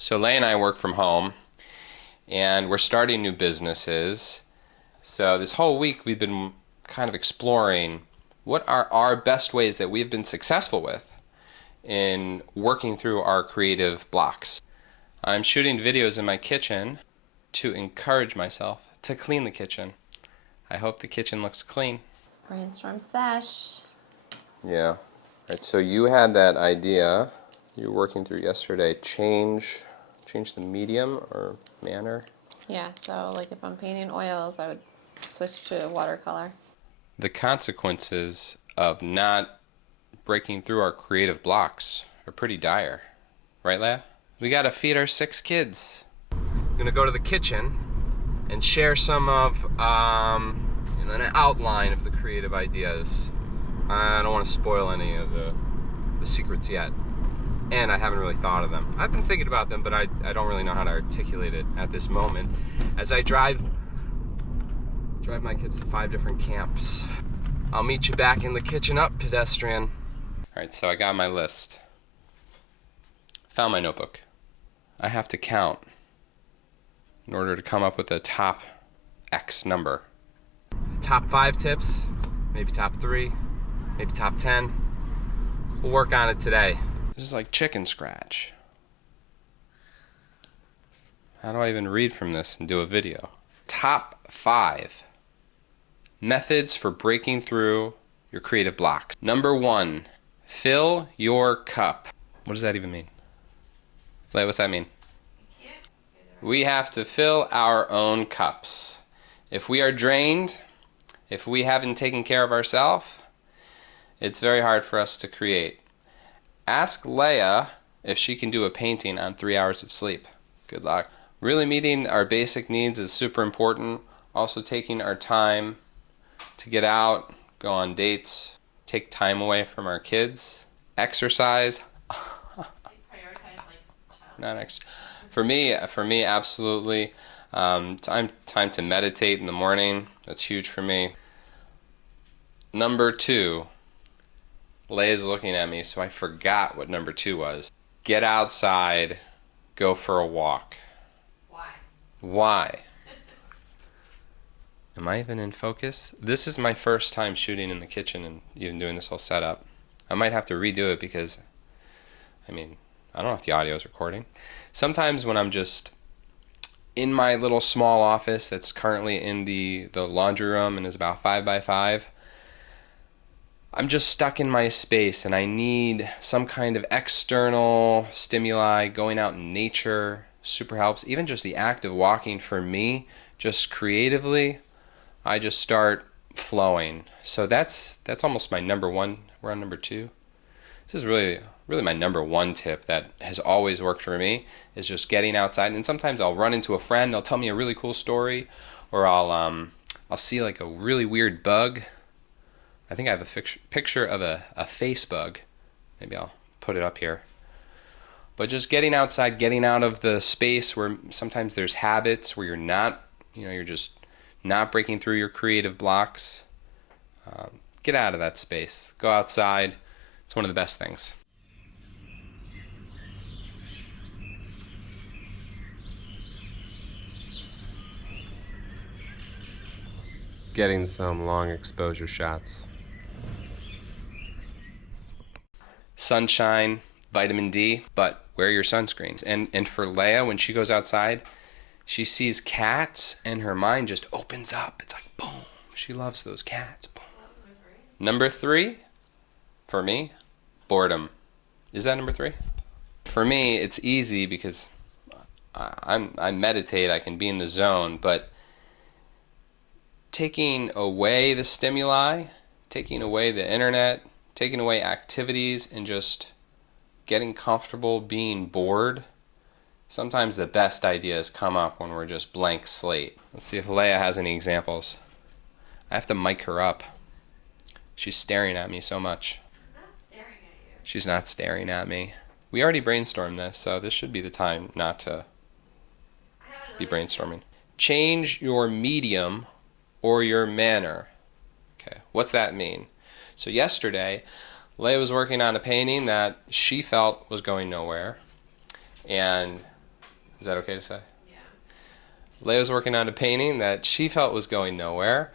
So Leah and I work from home, and we're starting new businesses. So this whole week we've been kind of exploring what are our best ways that we've been successful with in working through our creative blocks. I'm shooting videos in my kitchen to encourage myself to clean the kitchen. I hope the kitchen looks clean. Brainstorm sesh. Yeah. All right, so you had that idea you were working through yesterday. Change the medium or manner. Yeah, so like if I'm painting oils, I would switch to watercolor. The consequences of not breaking through our creative blocks are pretty dire. Right, Leah? We gotta feed our 6 kids. I'm gonna go to the kitchen and share some of an outline of the creative ideas. I don't want to spoil any of the secrets yet. And I haven't really thought of them. I've been thinking about them, but I don't really know how to articulate it at this moment. As I drive my kids to 5 different camps. I'll meet you back in the kitchen up, pedestrian. All right, so I got my list. Found my notebook. I have to count in order to come up with a top X number. Top 5 tips, maybe top 3, maybe top 10. We'll work on it today. This is like chicken scratch. How do I even read from this and do a video? Top 5 methods for breaking through your creative blocks. Number 1, fill your cup. What does that even mean? Leah, what's that mean? We have to fill our own cups. If we are drained, if we haven't taken care of ourselves, it's very hard for us to create. Ask Leah if she can do a painting on 3 hours of sleep. Good luck. Really meeting our basic needs is super important. Also taking our time to get out, go on dates, take time away from our kids. Exercise. For me, absolutely. Time to meditate in the morning. That's huge for me. Number 2. Leah's looking at me, so I forgot what number 2 was. Get outside, go for a walk. Why? Am I even in focus? This is my first time shooting in the kitchen and even doing this whole setup. I might have to redo it because, I don't know if the audio is recording. Sometimes when I'm just in my little small office that's currently in the laundry room and is about 5 by 5, I'm just stuck in my space and I need some kind of external stimuli. Going out in nature super helps. Even just the act of walking for me, just creatively, I just start flowing. So that's almost my number 1. We're on number 2. This is really my number 1 tip that has always worked for me, is just getting outside. And sometimes I'll run into a friend, they'll tell me a really cool story, or I'll see like a really weird bug. I think I have a picture of a face bug. Maybe I'll put it up here. But just getting outside, getting out of the space where sometimes there's habits where you're just not breaking through your creative blocks. Get out of that space. Go outside. It's one of the best things. Getting some long exposure shots. Sunshine, vitamin D, but wear your sunscreens. And for Leah, when she goes outside, she sees cats and her mind just opens up. It's like boom. She loves those cats. Boom. Number 3, for me, boredom. Is that number 3? For me, it's easy because I meditate. I can be in the zone, but taking away the stimuli, taking away the internet, taking away activities, and just getting comfortable being bored. Sometimes the best ideas come up when we're just blank slate. Let's see if Leah has any examples. I have to mic her up. She's staring at me so much. I'm not staring at you. She's not staring at me. We already brainstormed this, so this should be the time not to be brainstorming. Change your medium or your manner. Okay, what's that mean? So yesterday, Leah was working on a painting that she felt was going nowhere. And Is that okay to say? Leah was working on a painting that she felt was going nowhere.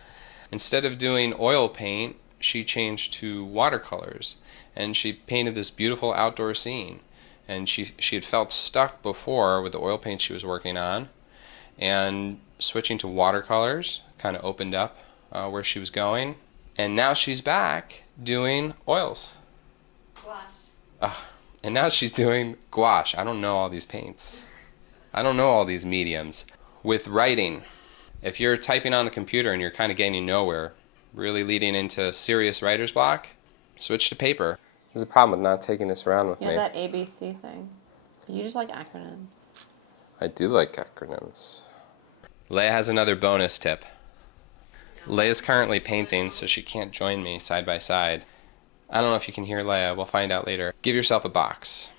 Instead of doing oil paint, she changed to watercolors, and she painted this beautiful outdoor scene. And she had felt stuck before with the oil paint she was working on, and switching to watercolors kind of opened up where she was going. And now she's back doing oils. Gouache. And now she's doing gouache. I don't know all these paints. I don't know all these mediums. With writing, if you're typing on the computer and you're kind of getting nowhere, really leading into serious writer's block, switch to paper. There's a problem with not taking this around with me. Yeah, that ABC thing. You just like acronyms. I do like acronyms. Leah has another bonus tip. Leah's currently painting, so she can't join me side by side. I don't know if you can hear Leah. We'll find out later. Give yourself a box.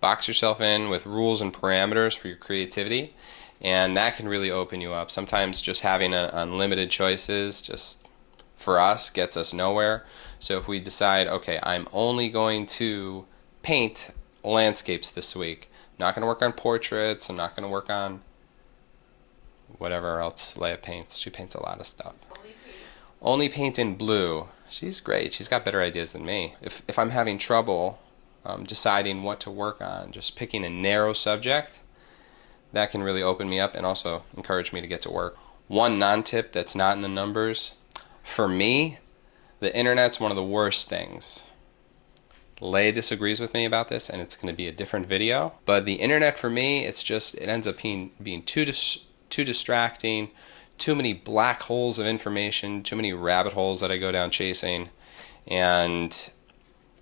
Box yourself in with rules and parameters for your creativity, and that can really open you up. Sometimes just having unlimited choices, just for us, gets us nowhere. So if we decide, okay, I'm only going to paint landscapes this week. I'm not going to work on portraits. I'm not going to work on whatever else Leah paints. She paints a lot of stuff. Only paint in blue. She's great. She's got better ideas than me. If I'm having trouble deciding what to work on, just picking a narrow subject, that can really open me up and also encourage me to get to work. One non-tip that's not in the numbers, for me, the internet's one of the worst things. Leah disagrees with me about this, and it's going to be a different video. But the internet for me, it ends up being too distracting, too many black holes of information, too many rabbit holes that I go down chasing, and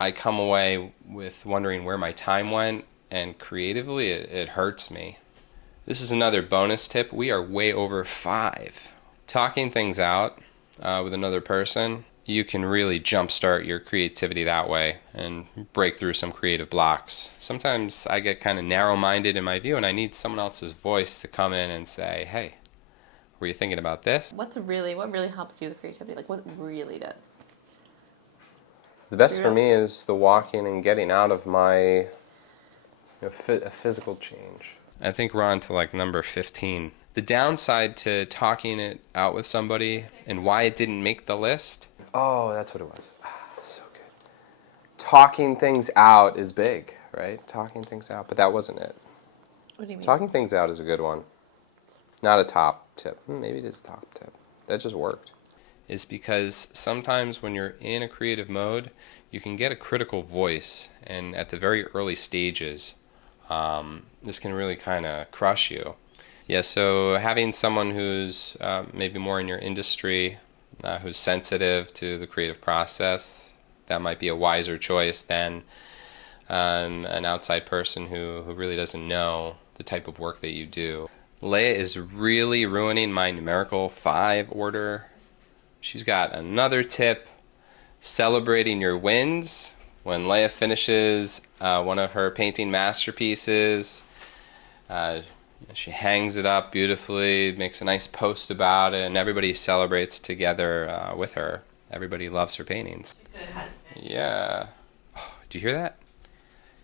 I come away with wondering where my time went, and creatively it hurts me. This is another bonus tip. We are way over 5. Talking things out with another person, you can really jumpstart your creativity that way and break through some creative blocks. Sometimes I get kind of narrow-minded in my view, and I need someone else's voice to come in and say, hey, were you thinking about this? What really helps you with creativity? Like, what really does? The best for me is the walking and getting out of my physical change. I think we're on to like number 15. The downside to talking it out with somebody and why it didn't make the list. Oh, that's what it was. So good. Talking things out is big, right? Talking things out, but that wasn't it. What do you mean? Talking things out is a good one. Not a top tip. Maybe it is a top tip. That just worked. Is because sometimes when you're in a creative mode, you can get a critical voice, and at the very early stages, this can really kind of crush you. Yeah, so having someone who's maybe more in your industry, who's sensitive to the creative process, that might be a wiser choice than an outside person who really doesn't know the type of work that you do. Leah is really ruining my numerical 5 order. She's got another tip, celebrating your wins. When Leah finishes one of her painting masterpieces, she hangs it up beautifully, makes a nice post about it, and everybody celebrates together with her. Everybody loves her paintings. Good husband. Yeah. Oh, did you hear that?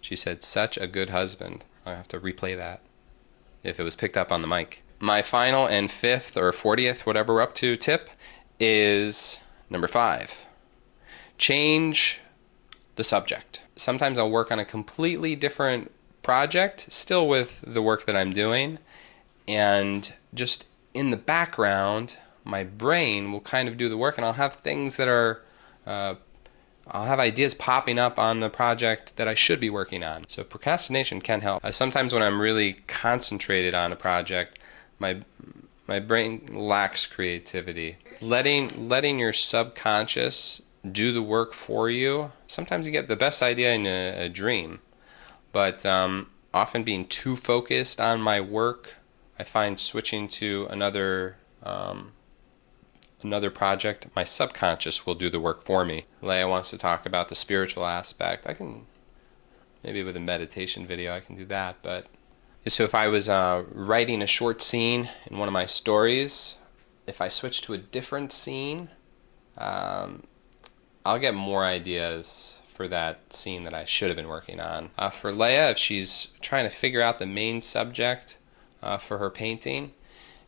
She said, such a good husband. I'll have to replay that if it was picked up on the mic. My final and 5th or 40th, whatever we're up to, tip is number 5. Change the subject. Sometimes I'll work on a completely different project, still with the work that I'm doing, and just in the background, my brain will kind of do the work, and I'll have things that are I'll have ideas popping up on the project that I should be working on. So procrastination can help. Sometimes when I'm really concentrated on a project, my brain lacks creativity. Letting your subconscious do the work for you. Sometimes you get the best idea in a dream, but often being too focused on my work, I find switching to another project, my subconscious will do the work for me. Leah wants to talk about the spiritual aspect. I can, maybe with a meditation video, I can do that. But so if I was writing a short scene in one of my stories, if I switch to a different scene, I'll get more ideas for that scene that I should have been working on. For Leah, if she's trying to figure out the main subject for her painting.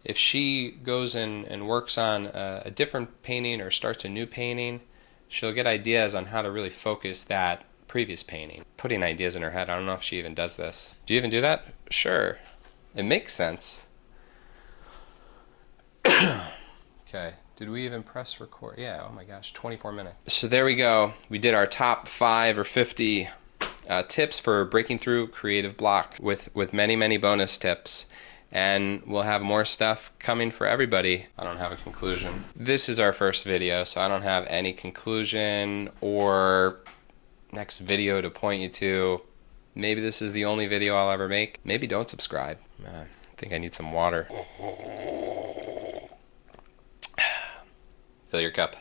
If she goes and works on a different painting or starts a new painting, she'll get ideas on how to really focus that previous painting. Putting ideas in her head. I don't know if she even does this. Do you even do that? Sure. It makes sense. Okay. Did we even press record? Yeah, oh my gosh, 24 minutes. So there we go. We did our top 5 or 50 tips for breaking through creative blocks with many, many bonus tips. And we'll have more stuff coming for everybody. I don't have a conclusion. This is our first video, so I don't have any conclusion or next video to point you to. Maybe this is the only video I'll ever make. Maybe don't subscribe. I think I need some water. Fill your cup.